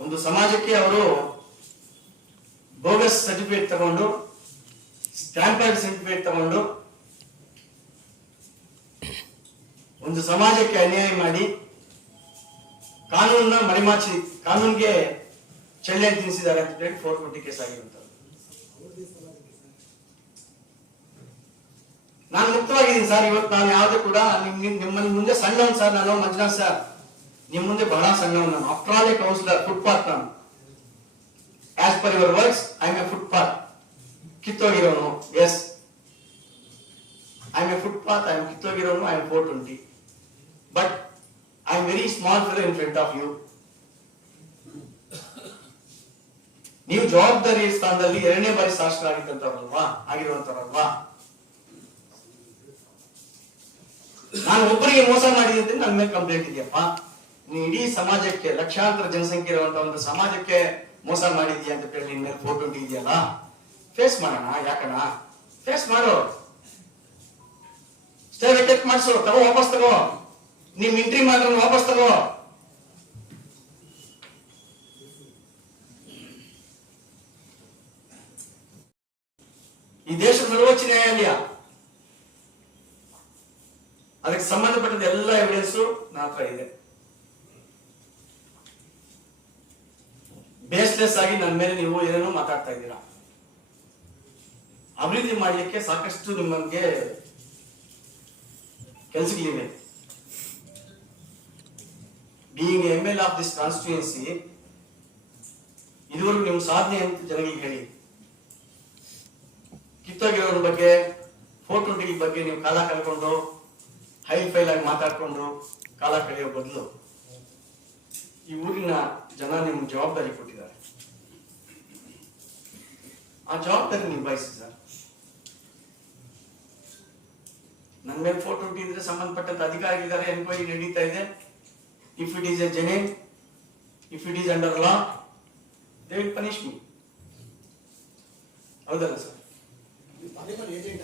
ಒಂದು ಸಮಾಜಕ್ಕೆ ಅವರು ಬೋಗಸ್ ಸರ್ಟಿಫಿಕೇಟ್ ತಗೊಂಡು ಸ್ಟ್ಯಾಂಪರ್ ಸರ್ಟಿಫಿಕೇಟ್ ತಗೊಂಡು ಒಂದು ಸಮಾಜಕ್ಕೆ ಅನ್ಯಾಯ ಮಾಡಿ ಕಾನೂನನ್ನ ಮರೆಮಾಚಿ ಕಾನೂನಿಗೆ ಚಳ್ಳೆ ತಿನ್ನಿಸಿದ್ದಾರೆ ಅಂತ ಹೇಳಿ ಫೋರ್ ಕೇಸ್ ಆಗಿರುವಂತದ್ದು ನಾನು ಮುಕ್ತವಾಗಿದ್ದೀನಿ ಸರ್. ಇವತ್ತು ನಾನು ಯಾವ್ದು ಕೂಡ ನಿಮ್ಮ ನಿಮ್ ನಿಮ್ಮ ಮುಂದೆ ಸಣ್ಣ ಸರ್ ನಾನು ಮಂಜುನಾಥ್ ಸರ್. ನಿಮ್ ಮುಂದೆ ಬಹಳ ಸಂಘವನ್ನು ನಾನು ಆಲ್ ಎ ಕೌನ್ಸಿಲರ್ ಫುಟ್ಪಾತ್ ನಾನು. As per your works I a footpath ಕಿತ್ತೋಗಿರೋನು yes I a footpath I ಕಿತ್ತೋಗಿರೋನು I am four twenty but I am very small filler in front of you ನೀವು ಜವಾಬ್ದಾರಿ ಸ್ಥಾನದಲ್ಲಿ ಎರಡನೇ ಬಾರಿ ಶಾಸಕರಾಗಿದ್ದಂತವ್ರಲ್ವಾ ಆಗಿರುವಂತವ್ರಲ್ವಾ? ನಾನು ಒಬ್ಬರಿಗೆ ಮೋಸ ಮಾಡಿದೆ ನನ್ನ ಮೇಲೆ ಕಂಪ್ಲೇಂಟ್ ಇದೆಯಪ್ಪ. ಇಡೀ ಸಮಾಜಕ್ಕೆ ಲಕ್ಷಾಂತರ ಜನಸಂಖ್ಯೆ ಇರುವಂತ ಒಂದು ಸಮಾಜಕ್ಕೆ ಮೋಸ ಮಾಡಿದ್ಯಾ ಅಂತ ಹೇಳಿ ನಿನ್ ಫೋಟೋ ಇದೆಯಲ್ಲ ಫೇಸ್ ಮಾಡೋಣ ಯಾಕಣ ಫೇಸ್ ಮಾಡು. ಸ್ಟೇ ರಿಟೆಕ್ಟ್ ಮಾಡಿಸು, ತಗೋ ವಾಪಸ್ ತಗೋ. ನಿಮ್ ಇಂಟ್ರಿ ಮಾತ್ರ ವಾಪಸ್ ತಗೋ. ಈ ದೇಶದ ಸರ್ವೋಚ್ಚ ನ್ಯಾಯಾಲಯ. ಅದಕ್ಕೆ ಸಂಬಂಧಪಟ್ಟದ ಎಲ್ಲ ಎವಿಡೆನ್ಸು ನಾತ್ರ ಇದೆ. ಬೇಸ್ಲೆಸ್ ಆಗಿ ನನ್ನ ಮೇಲೆ ನೀವು ಏನೇನೋ ಮಾತಾಡ್ತಾ ಇದ್ದೀರಾ? ಅಭಿವೃದ್ಧಿ ಮಾಡಲಿಕ್ಕೆ ಸಾಕಷ್ಟು ನಿಮಗೆ ಕೆಲಸಗಳಿವೆ being M L of this constituency ಇದುವರೆಗೂ ನಿಮ್ಮ ಸಾಧನೆ ಅಂತ ಜನಗಳಿಗೆ ಹೇಳಿ. ಕಿತ್ತೋಗಿರೋರ ಬಗ್ಗೆ ಫೋಟೋ ಬಗ್ಗೆ ನೀವು ಕಾಲ ಕಳ್ಕೊಂಡು ಹೈ ಫೈಲ್ ಆಗಿ ಮಾತಾಡ್ಕೊಂಡು ಕಾಲ ಕಳೆಯೋ ಬದಲು ಈ ಊರಿನ ಜನ ನಿಮ್ಗೆ ಜವಾಬ್ದಾರಿ ಕೊಟ್ಟಿದ್ದಾರೆ ಆ ಜವಾಬ್ದಾರಿ ನಿಭಾಯಿಸಿ ಸರ್ ನನ್ನ ಮೇಲೆ ಫೋಟೋ ಅಂದ್ರೆ ಸಂಬಂಧಪಟ್ಟಂತ ಅಧಿಕಾರಿಗಳಿದ್ದಾರೆ ಎನ್ಕ್ವೈರಿ ನಡೀತಾ ಇದೆ. If it is a genuine if it is under law they will punish me ಹೌದಲ್ಲ ಸರ್ ಏಜೆಂಟ್